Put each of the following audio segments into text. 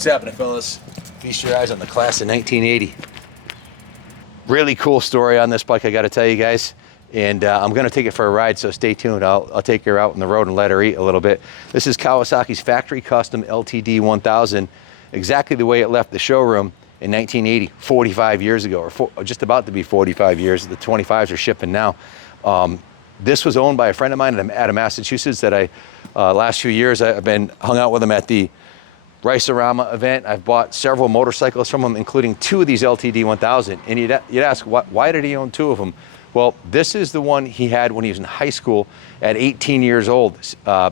What's happening, fellas? Feast your eyes on the class of 1980. Really cool story on this bike, I got to tell you guys. And I'm going to take it for a ride, so stay tuned. I'll take her out on the road and let her eat a little bit. This is Kawasaki's factory custom LTD 1000, exactly the way it left the showroom in 1980, 45 years ago, or just about to be 45 years. The 25s are shipping now. This was owned by a friend of mine out of Massachusetts that last few years I've been hung out with him at the Rice-A-Rama event. I've bought several motorcycles from him, including 2 of these LTD 1000. And you'd ask, why did he own 2 of them? Well, this is the one he had when he was in high school at 18 years old. I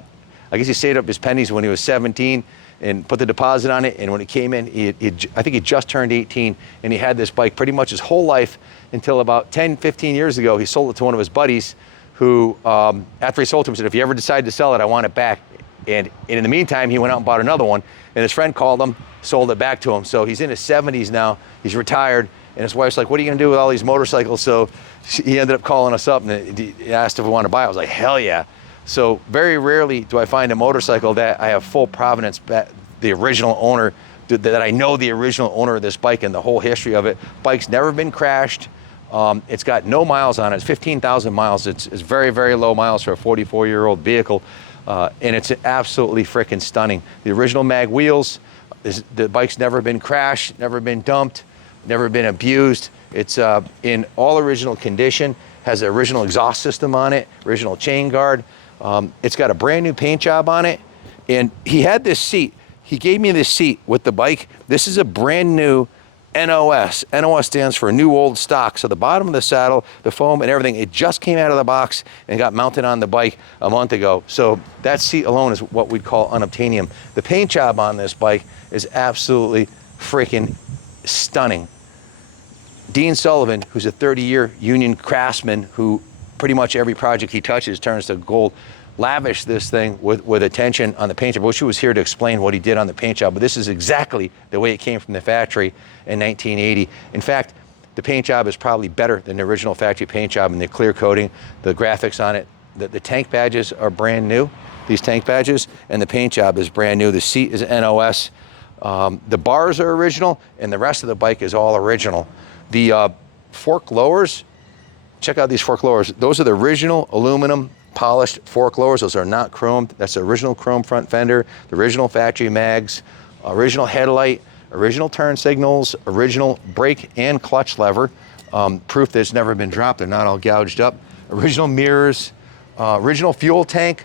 guess he saved up his pennies when he was 17 and put the deposit on it. And when it came in, I think he just turned 18, and he had this bike pretty much his whole life until about 10, 15 years ago. He sold it to one of his buddies who, after he sold it to him, said, if you ever decide to sell it, I want it back. And in the meantime, he went out and bought another one, and his friend called him, sold it back to him. So he's in his 70s now, he's retired, and his wife's like, what are you gonna do with all these motorcycles? So he ended up calling us up and he asked if we wanted to buy it. I was like, hell yeah. So very rarely do I find a motorcycle that I have full provenance, the original owner, that I know the original owner of this bike and the whole history of it. Bike's never been crashed. It's got no miles on it. It's 15,000 miles. It's very, very low miles for a 44-year-old vehicle. And it's absolutely freaking stunning. The original mag wheels, the bike's never been crashed, never been dumped, never been abused. It's in all original condition, has the original exhaust system on it, original chain guard. It's got a brand new paint job on it. And he had this seat. He gave me this seat with the bike. This is a brand new NOS. NOS stands for new old stock. So the bottom of the saddle, the foam and everything, it just came out of the box and got mounted on the bike a month ago. So that seat alone is what we'd call unobtainium. The paint job on this bike is absolutely freaking stunning. Dean Sullivan, who's a 30-year union craftsman who pretty much every project he touches turns to gold, lavished this thing with attention on the paint job. I wish he was here to explain what he did on the paint job, but this is exactly the way it came from the factory in 1980. In fact, the paint job is probably better than the original factory paint job, and the clear coating, the graphics on it. The tank badges are brand new, these tank badges, and the paint job is brand new. The seat is NOS. The bars are original, and the rest of the bike is all original. The fork lowers, check out these fork lowers. Those are the original aluminum polished fork lowers. Those are not chromed. That's the original chrome front fender, the original factory mags, original headlight, original turn signals, original brake and clutch lever. Proof that it's never been dropped. They're not all gouged up. Original mirrors, original fuel tank,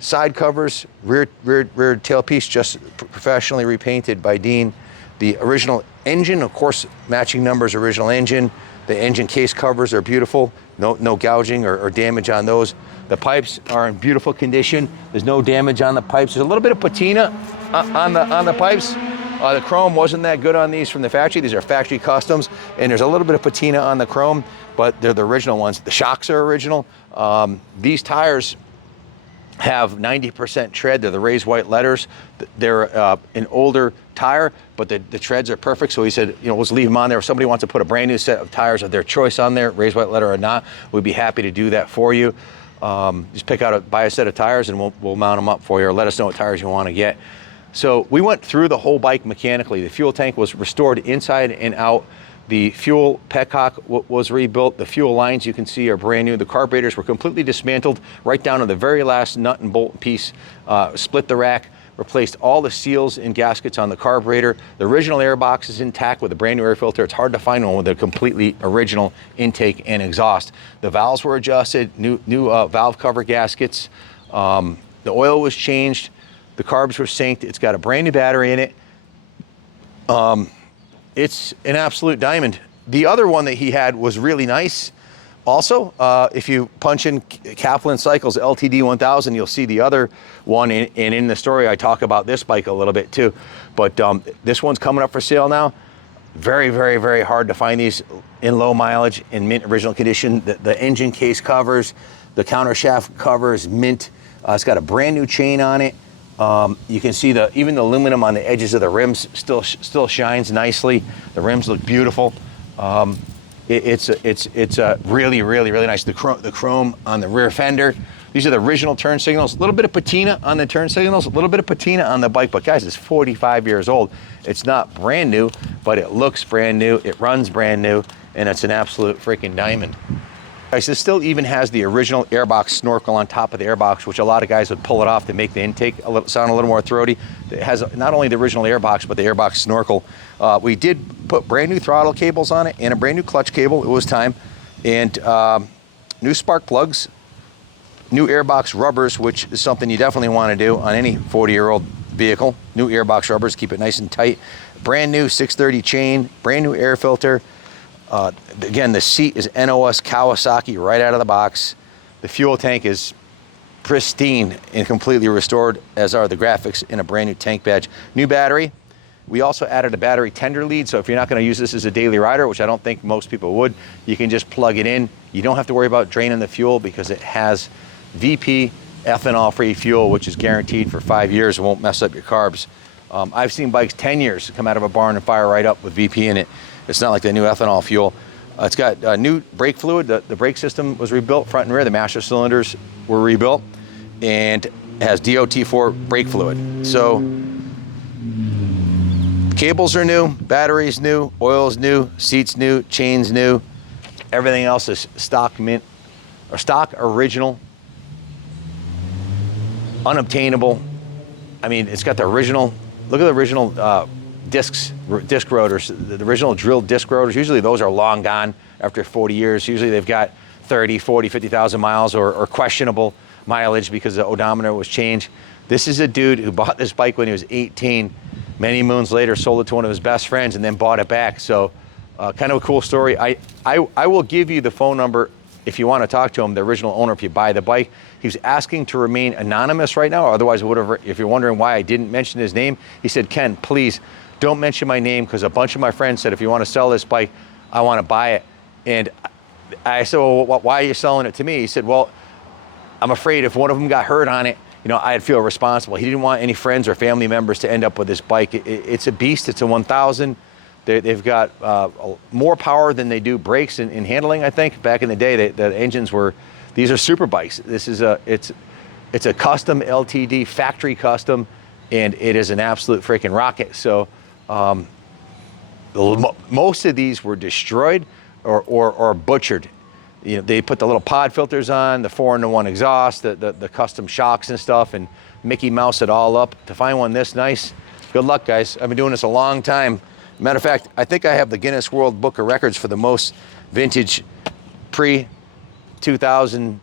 side covers, rear tailpiece just professionally repainted by Dean. The original engine, of course, matching numbers, original engine. The engine case covers are beautiful. No gouging or damage on those. The pipes are in beautiful condition. There's no damage on the pipes. There's a little bit of patina on the pipes. The chrome wasn't that good on these from the factory. These are factory customs, and there's a little bit of patina on the chrome, but they're the original ones. The shocks are original. These tires have 90% tread. They're the raised white letters. They're an older tire, but the treads are perfect. So he said, let's leave them on there. If somebody wants to put a brand new set of tires of their choice on there, raised white letter or not, we'd be happy to do that for you. Just buy a set of tires and we'll mount them up for you, or let us know what tires you want to get. So we went through the whole bike mechanically. The fuel tank was restored inside and out. The fuel petcock was rebuilt. The fuel lines you can see are brand new. The carburetors were completely dismantled right down to the very last nut and bolt piece. Split the rack, replaced all the seals and gaskets on the carburetor. The original air box is intact with a brand new air filter. It's hard to find one with a completely original intake and exhaust. The valves were adjusted, new valve cover gaskets. The oil was changed. The carbs were synced. It's got a brand new battery in it. It's an absolute diamond. The other one that he had was really nice. Also, if you punch in Kaplan Cycles LTD 1000, you'll see the other one. And in the story, I talk about this bike a little bit too. But this one's coming up for sale now. Very, very, very hard to find these in low mileage, in mint original condition. The engine case covers, the counter shaft covers, mint. It's got a brand new chain on it. You can see even the aluminum on the edges of the rims still shines nicely. The rims look beautiful. It's really, really, really nice. The chrome on the rear fender, These are the original turn signals. A little bit of patina on the turn signals, a little bit of patina on the bike, but guys, it's 45 years old. It's not brand new, but it looks brand new, it runs brand new, and it's an absolute freaking diamond. Guys, this still even has the original airbox snorkel on top of the airbox, which a lot of guys would pull it off to make the intake sound a little more throaty. It has not only the original airbox, but the airbox snorkel. We did put brand new throttle cables on it and a brand new clutch cable. It was time. And new spark plugs, new airbox rubbers, which is something you definitely want to do on any 40-year-old vehicle. New airbox rubbers, keep it nice and tight. Brand new 630 chain, brand new air filter. Again, the seat is NOS Kawasaki right out of the box. The fuel tank is pristine and completely restored, as are the graphics in a brand new tank badge. New battery. We also added a battery tender lead, so if you're not going to use this as a daily rider, which I don't think most people would, you can just plug it in. You don't have to worry about draining the fuel because it has VP ethanol-free fuel, which is guaranteed for 5 years and won't mess up your carbs. I've seen bikes 10 years come out of a barn and fire right up with VP in it. It's not like the new ethanol fuel. It's got new brake fluid. The brake system was rebuilt, front and rear. The master cylinders were rebuilt, and it has DOT4 brake fluid. So cables are new, batteries new, oil's new, seats new, chains new. Everything else is stock mint, or stock original, unobtainable. I mean, it's got the original, look at the original disc rotors, the original drilled disc rotors. Usually those are long gone after 40 years. Usually they've got 30, 40, 50,000 miles or questionable mileage because the odometer was changed. This is a dude who bought this bike when he was 18. Many moons later, sold it to one of his best friends and then bought it back. So kind of a cool story. I will give you the phone number if you want to talk to him, the original owner, if you buy the bike. He's asking to remain anonymous right now. Otherwise, if you're wondering why I didn't mention his name, he said, Ken, please don't mention my name, because a bunch of my friends said, if you want to sell this bike, I want to buy it. And I said, well, why are you selling it to me? He said, well, I'm afraid if one of them got hurt on it, you know, I'd feel responsible. He didn't want any friends or family members to end up with this bike. It's a beast. It's a 1000. They've got more power than they do brakes in handling, I think. Back in the day, the engines were, these are super bikes. This is it's a custom LTD, factory custom, and it is an absolute freaking rocket. So most of these were destroyed or butchered. You know, they put the little pod filters on, the 4-in-1 exhaust, the custom shocks and stuff, and Mickey Mouse it all up. To find one this nice, good luck, guys. I've been doing this a long time. Matter of fact, I think I have the Guinness World Book of Records for the most vintage pre-2000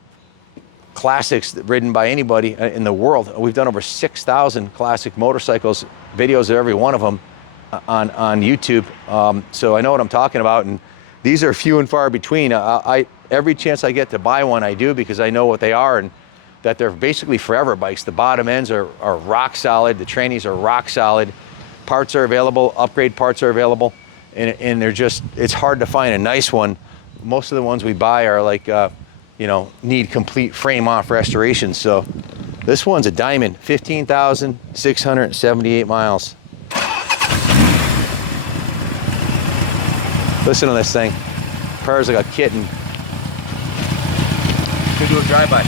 classics ridden by anybody in the world. We've done over 6,000 classic motorcycles, videos of every one of them on YouTube. So I know what I'm talking about, and these are few and far between. Every chance I get to buy one, I do, because I know what they are and that they're basically forever bikes. The bottom ends are rock solid. The trannies are rock solid. Parts are available, upgrade parts are available, and they're just, it's hard to find a nice one. Most of the ones we buy are like, you know, need complete frame off restoration. So this one's a diamond, 15,678 miles. Listen to this thing. Purrs like a kitten. Could do a drive-by.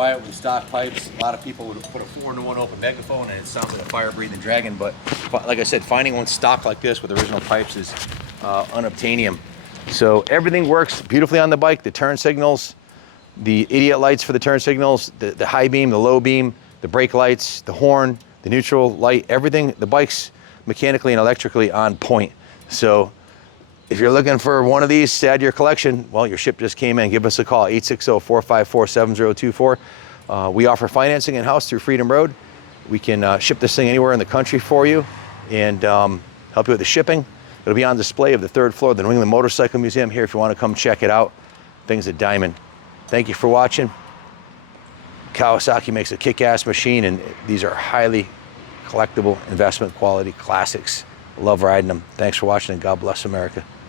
quiet with stock pipes. A lot of people would put a 4-in-1 open megaphone and it sounds like a fire-breathing dragon, but like I said, finding one stock like this with original pipes is unobtainium. So everything works beautifully on the bike. The turn signals, the idiot lights for the turn signals, the high beam, the low beam, the brake lights, the horn, the neutral light, everything. The bike's mechanically and electrically on point. So if you're looking for one of these to add to your collection, well, your ship just came in. Give us a call, 860-454-7024. We offer financing in-house through Freedom Road. We can ship this thing anywhere in the country for you and help you with the shipping. It'll be on display of the 3rd floor of the New England Motorcycle Museum here if you want to come check it out. Thing's a diamond. Thank you for watching. Kawasaki makes a kick-ass machine, and these are highly collectible investment quality classics. Love riding them. Thanks for watching, and God bless America.